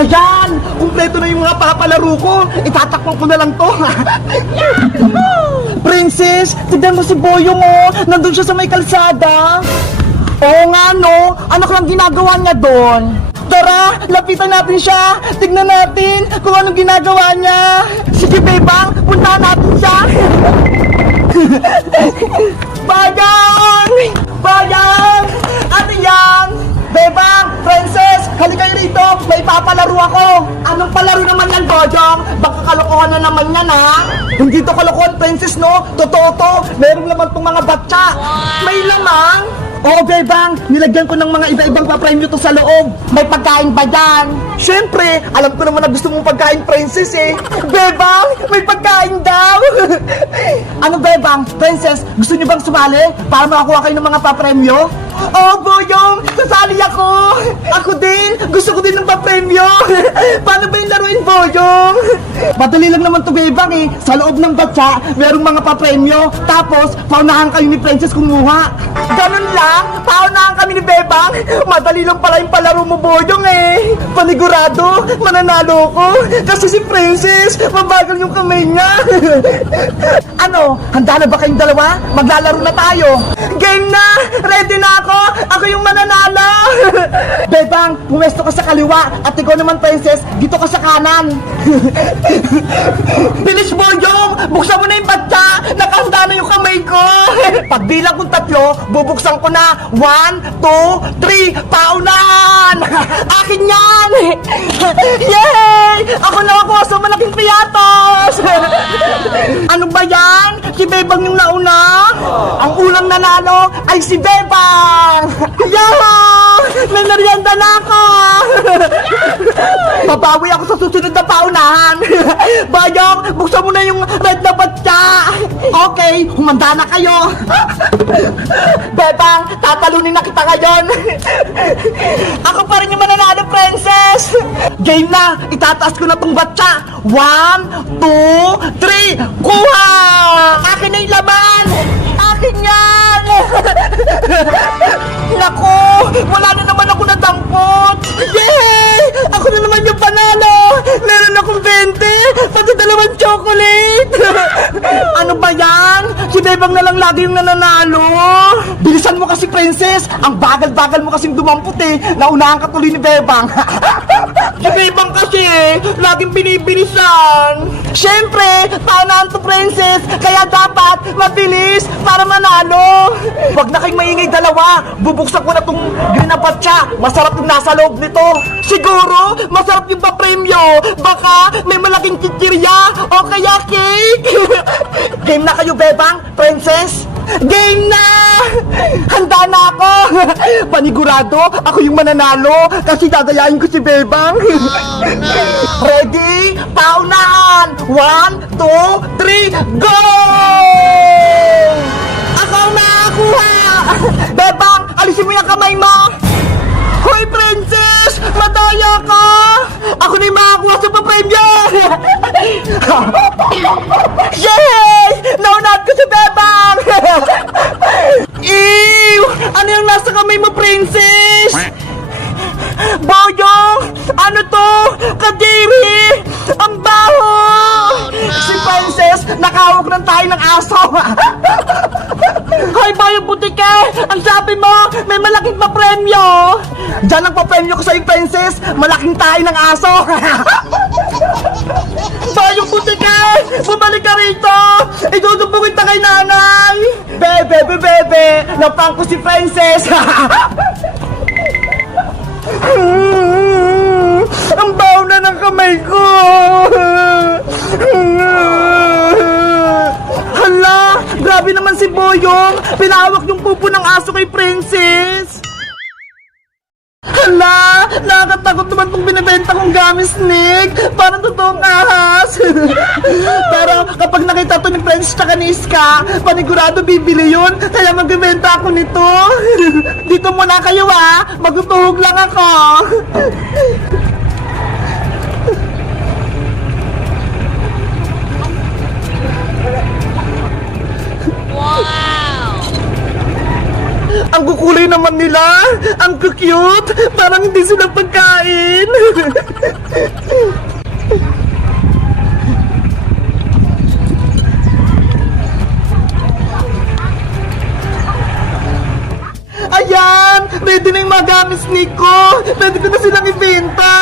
Ayan! Kumpleto na yung mga papalaro ko. Itatakpan ko na lang to. Princess, tignan mo si Boyong oh. Nandun siya sa may kalsada. Oo nga no. Ano kang ginagawa niya doon? Tara, lapitan natin siya. Tignan natin kung anong ginagawa niya. Sige, Bebang, puntahan natin siya. Bayang! Bayang! Ate Yang! Bebang! Princess! Halika kayo rito! May papalaro ako! Anong palaro naman yan, Bojong? Baka kalokohan na naman yan, ha? Hindi to kalokohan, Princess, no? Totoo to! Meron naman tong mga batsa! May lamang! Oo, Bebang! Nilagyan ko ng mga iba-ibang papremyo to sa loob! May pagkain ba dyan? Siyempre! Alam ko naman na gusto mong pagkain, Princess, eh! Bebang! May pagkain daw! Ano, Bebang? Princess, gusto niyo bang sumali para makakuha kayo ng mga papremyo? Oh, Boyong! Sasali ako! Ako din! Gusto ko din ng papremyo! Paano ba yung laruin, Boyong? Madali lang naman to, Bebang, eh. Sa loob ng batsa, merong mga papremyo. Tapos, paunahan kayo ni Princess kumuha. Ganun lang? Paunahan kami ni Bebang? Madali lang pala yung palaro mo, Boyong, eh. Panigurado, mananalo ko. Kasi si Princess, mabagal yung kamay niya. Ano? Handa na ba kayong dalawa? Maglalaro na tayo. Game na! Ready na ako! Ako yung mananalo! Bebang, pumesto ka sa kaliwa at ikaw naman, Princess, dito ka sa kanan. Bilis, Boyong! Buksan mo na yung batsa! Nakahanda na yung kamay ko! Pagbilang kong 3, bubuksan ko na. 1, 2, 3, paunahan! Akin yan! Yay! Ako nakakuha sa malaking piyatos! Ano ba yan? Si Bebang yung nauna? Ang unang nanalo ay si Bebang! Yahoo! May merienda na ako! Babawi ako sa susunod na paunahan! Bayong, buksan mo na yung red na batya! Okay, humanda na kayo! Bebang, tatalunin na kita ngayon! Ako pa rin yung mananalo, Princess! Game na! Itataas ko na tong batya! 1, 2, 3, kuha! Akin na yung laban! Akin yan! Naku! Wala na naman ako nadampot! Yay! Ako na naman yung panalo! Meron akong 20! Pati 2 chocolate! Ano ba yan? Si Bebang na lang lagi yung nananalo! Bilisan mo kasi, Princess! Ang bagal-bagal mo kasing dumampot eh! Naunahan ka tuloy ni Bebang! Si Bebang kasi eh! Laging binibilisan! Siyempre! Paunahan to, Princess! Kaya dapat mabilis para manalo! Huwag na kayong maingay dalawa! Bubuksan ko na tong green na batsa! Masarap yung nasa loob nito! Siguro, masarap yung papremyo! Baka may malaking chichirya o kaya cake! Game na kayo, Bebang! Princess! Game na! Handa na ako! Panigurado, ako yung mananalo kasi dadayain ko si Bebang! Ready? Paunahan! 1, 2, 3, go! Ako ang nakakuha! Bebang, alisin mo yung kamay mo! Hoy, Princess! Madaya ka! Ako na yung makakuha sa papremyo! Yay! Naunat ko si Bebang! Ew! Ano yung nasa kamay mo, Princess? Boyong! Ano to? Kadiri! Ang baho! Si Princess, nakahawak ng tayo ng aso! Hoy, Boyong Butike! Ang sabi mo, may malaking papremyo! Diyan ang papremyo ko sa'yo, Princess! Malaking tayo ng aso! Boyong Butike! Bumalik ka rito! Idudubugin ta kay nanay! Bebe! Napang ko si Princess! Ang baho na ng kamay ko! Hala! Grabe naman si Boyong! Pinahawak yung pupo ng aso kay Princess! Hala! Nakakatakot naman kung binibenta kong gummy snake! Parang totoong ahas! Pero kapag nakita to ni Princess tsaka ni Iska, panigurado bibili yun! Kaya magbibenta ako nito! Dito muna kayo ha! Magtutuhog lang ako! Ang kukulay naman nila! Ang cute! Parang hindi sila pagkain! mga gummy snake ko. Pwede ko na silang ibenta.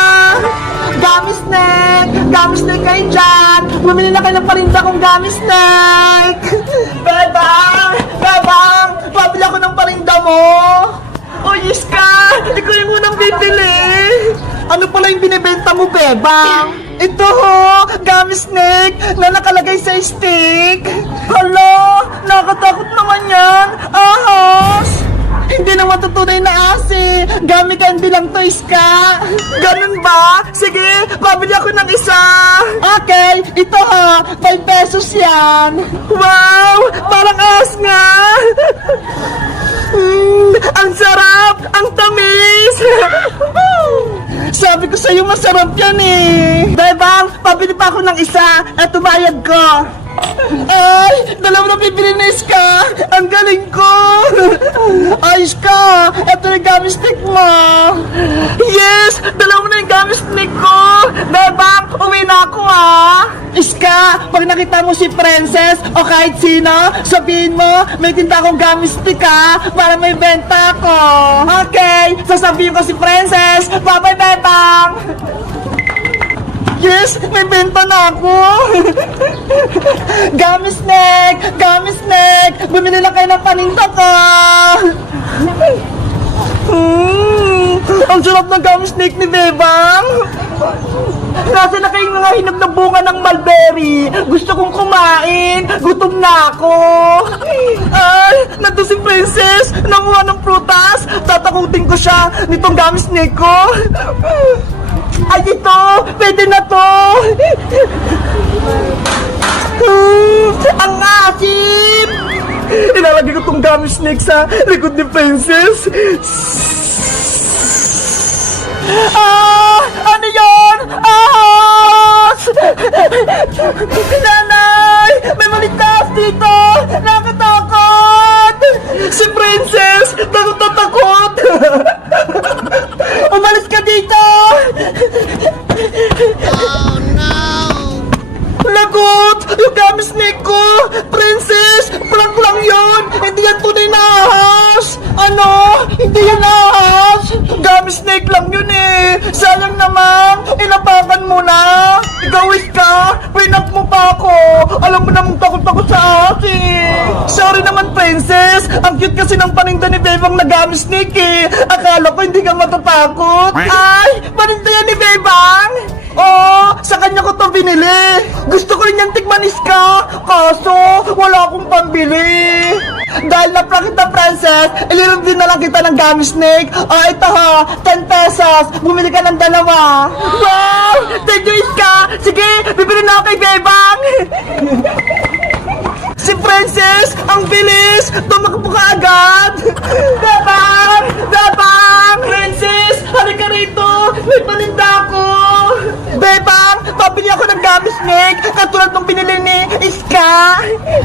Gummy snake! Gummy snake kayo dyan! Bumili na kayo ng parinda kong gummy snake! Bebang! Bebang! Pabili ako ng parinda mo! O yes ka! Ikaw yung unang bibili! Ano pala yung binibenta mo, Bebang? Ito ho! Gummy snake na nakalagay sa stick! Hala! Nakatakot naman yan! Ahas! Hindi na matutunay na asi! Gummy candy lang to, Iska! Ganun ba? Sige, pabili ako ng isa! Okay, ito ha! 5 pesos yan! Wow! Parang ahas nga! Ang sarap! Ang tamis! Sabi ko sa'yo masarap yan eh! Bebang, pabili pa ako ng isa at tumayad ko! Ay! Dalawa na bibili na Iska! Ang galing ko! Ay Iska! Ito na yung gummy stick mo! Yes! Dalawa na yung gummy stick ko! Bebang! Uwi na ako ah! Iska! Pag nakita mo si Princess o kahit sino, sabihin mo may tinda akong gummy stick ha! Para may benta ako! Okay! Sasabihin ko si Princess! Bye-bye Bebang! Yes! May benta na ako! Gummy snake! Gummy snake! Bumili lang kayo ng paninda ko! Ang sarap ng gummy snake ni Bebang! Nasa na kayong mga hinog na bunga ng mulberry? Gusto kong kumain! Gutom na ako! Ay! Nandun si Princess! Nanguha ng prutas! Tatakutin ko siya nitong gummy snake ko! Ay, ito! Pwede na to! Ang asim! Ilalagay ko tong gummy snake sa likod ni Princess. Ah! Ano yun? Ahas! Nanay! May malitas dito! Nakatakot! Si Princess! Takot na takot! Umalis ka dito! Oh no! Lagot! Yung gummy snake ko! Princess! Prank lang yun! Hindi yan tunay na ahas! Ano? Hindi yan ahas! Gummy snake lang yun eh! Sayang naman! Inapakan mo na! Ikaw Iska! Pinak mo pa ako! Alam mo namang takot-takot sa ahas eh! Sorry naman Princess! Ang cute kasi ng paninda ni Bebang na gummy snake eh! Akala ko hindi ka matatakot! Ay! Paninda yan ni Bebang! Oh, sa kanya ko to binili. Gusto ko rin yung tikman Iska. Kaso, wala akong pambili. Dahil na-prank kita, Princess, ililog din na lang kita ng gummy snake. Ah, ito ha, 10 pesos. Bumili ka ng dalawa. Wow! Thank you, Iska. Sige, bibili na ako kay Bebang. Si Princess, ang bilis. Tumakbo ka agad. Bebang! Bebang! Princess, halika rito. May paninda ako. Bebang, pabili ako ng gummy snake katulad ng binili ni Iska.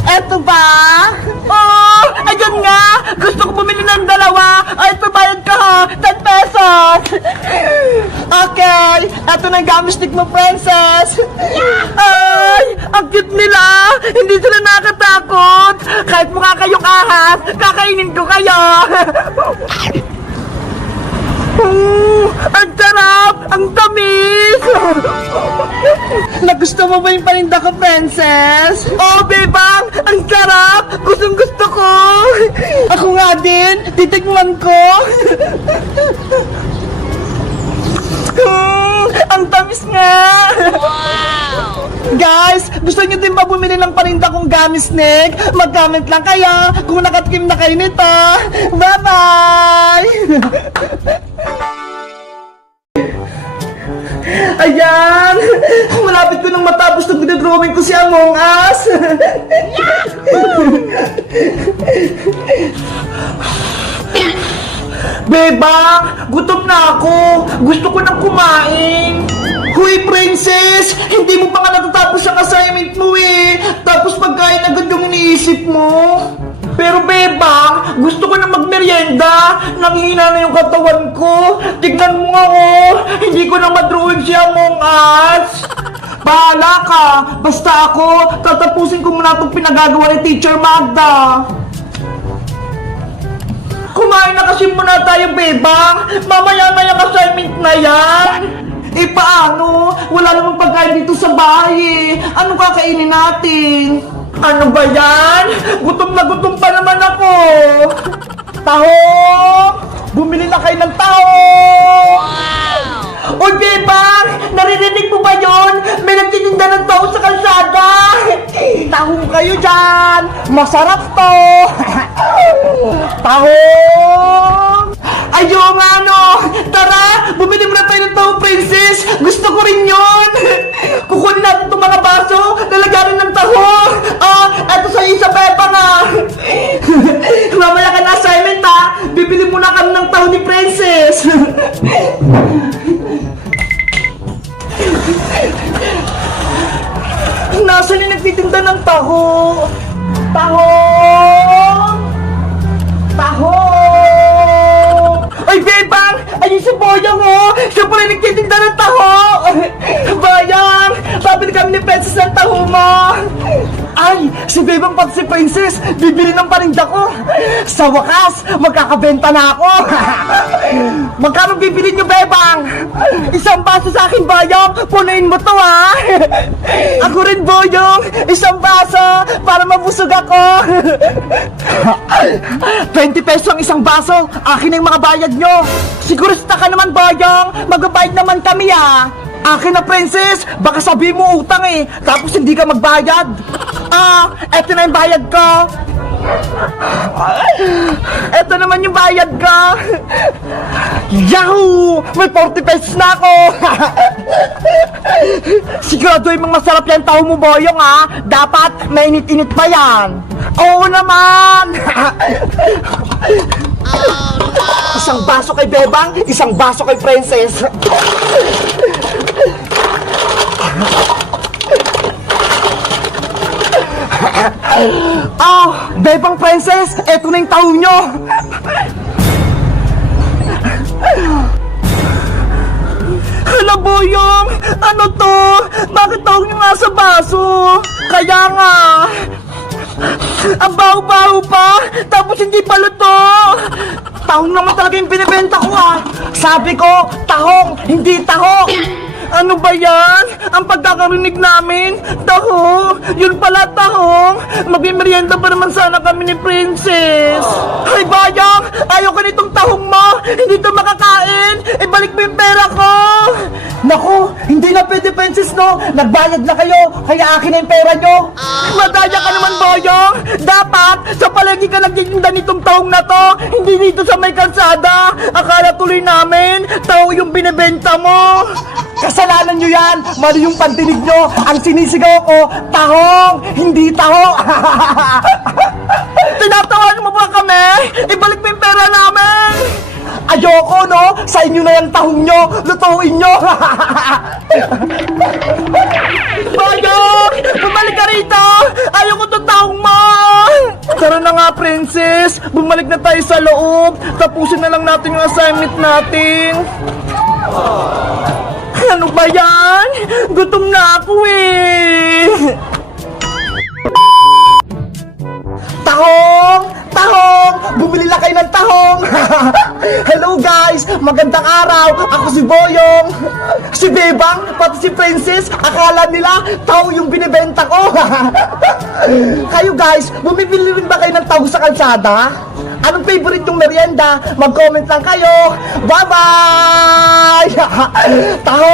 Eto ba? Oh, ayun nga. Gusto ko bumili ng dalawa. Ay, bayad ka ha. 10 pesos. Okay, eto na yung gummy snake mo, Princess. Ay, ang cute nila. Hindi sila nakakatakot. Kahit mukha kayong ahas, kakainin ko kayo. Ang sarap! Ang tamis! Nagusto mo ba yung paninda ko, Princess? Oh, Bebang! Ang sarap! Gustong gusto ko! Ako nga din! Titikman ko! Ang tamis nga! Wow! Guys, gusto nyo din ba bumili ng paninda kong gummy snake? Mag-comment lang kayo kung nakatikim na kayo nito. Bye-bye! Ayan! Malapit ko nang matapos nung dinadrawing ko si Among Us! Bebang! Gutom na ako! Gusto ko nang kumain! Huy, Princess! Hindi mo pa nga natatapos ang assignment mo eh! Tapos pagkain agad yung iniisip mo! Pero Bebang, gusto ko na magmerienda! Nanghihina na yung katawan ko! Tignan mo nga oh! Hindi ko na madrawing si Among Us! Bahala ka! Basta ako, tatapusin ko muna itong pinagagawa ni Teacher Magda! Kumain na kasi muna tayo, Bebang. Mamaya na yung assignment na yan. Eh paano? Wala namang pagkain dito sa bahay eh. Anong kakainin natin? Ano ba yan? Gutom na gutom pa naman ako. Tahong! Bumili na kayo ng tahong! Wow! O Bebang! Naririnig mo ba yun? May nagtitinda ng tahong sa kalsada! Tahong kayo dyan! Masarap to! Tahong! Ayaw nga no! Tara! Bumili mo na tayo ng tahong, Princess! Gusto ko rin yun! Kukunin natin itong mga baso! Lalagarin ng tahong! Eto sa isa, Bebang Mamaya ka na assignment Bibili muna kami ng tahong ni Princess! Nasaan yung nagtitinda ng taho? Tahong! Tahong! Ay, Bebang! Ayun si Boyang, Siya pala yung nagtitinda ng taho! Bayang! Babili kami ni Princess ng taho mo! Ay! Si Bebang pati si Princess! Bibili ng paninda ko! Sa wakas! Magkakabenta na ako! Magkano bibili niyo, Bebang? Isang baso sa akin, Boyong! Punuin mo to, Ako rin, Boyong! Isang baso! Para mabusog ako! 20 pesos ang isang baso! Akin ang mga bayad nyo! Sigurista ka naman, Boyong! Magbabayad naman kami, Akin na, Princess! Baka sabihin mo utang tapos hindi ka magbayad! Eto na yung bayad ko! Eto naman yung bayad ko! Yahoo! May 40 pesos na ako! Sigurado yung masarap yan tao mo, Boyong, Dapat mainit-init pa yan! Oo naman! Isang baso kay Bebang, isang baso kay Princess! Bebang, Princess, eto na yung taho nyo! Hala, Boyong! Ano to? Bakit taho nyo nga sa baso? Kaya nga! Ang baho-baho pa! Tapos hindi pa luto! Tahong naman talaga yung binibenta ko, Sabi ko, tahong, hindi taho! Ano ba yan? Ang pagkakarinig namin? Taho! Yun pala, tahong! Magmimerienda pa naman sana kami ni Princess! Ay, Bayang! Ayaw ka nitong tahong mo! Hindi to makakain! Ibalik mo yung pera ko! Naku! Hindi na pwede, Princess, no? Nagbayad na kayo! Kaya akin na yung pera nyo! Madaya ka naman, Bayang! Dapat! Sa palagi ka nagtitinda nitong tahong na to! Hindi dito sa may kalsada! Akala tuloy namin! Taho yung binibenta mo! Kasalanan nyo yan! Mali yung pantinig nyo! Ang sinisigaw ko, tahong! Hindi taho! Tinatawan mo ba kami? Ibalik mo yung pera namin! Ayoko, no? Sa inyo na yung tahong nyo! Lutuin nyo! Bayong! Bumalik ka rito! Ayoko itong tahong mo! Tara na nga, Princess! Bumalik na tayo sa loob! Tapusin na lang natin yung assignment natin! Ano ba yan? Gutom na ako Tahong! Tahong! Bumili na kayo ng tahong! Hello guys! Magandang araw! Ako si Boyong! Si Bebang, pati si Princess, akala nila taho yung binibenta ko! Kayo guys, bumibili rin ba kayo ng taho sa kalsada? Anong favorite yung merienda? Mag-comment lang kayo! Bye-bye! Taho!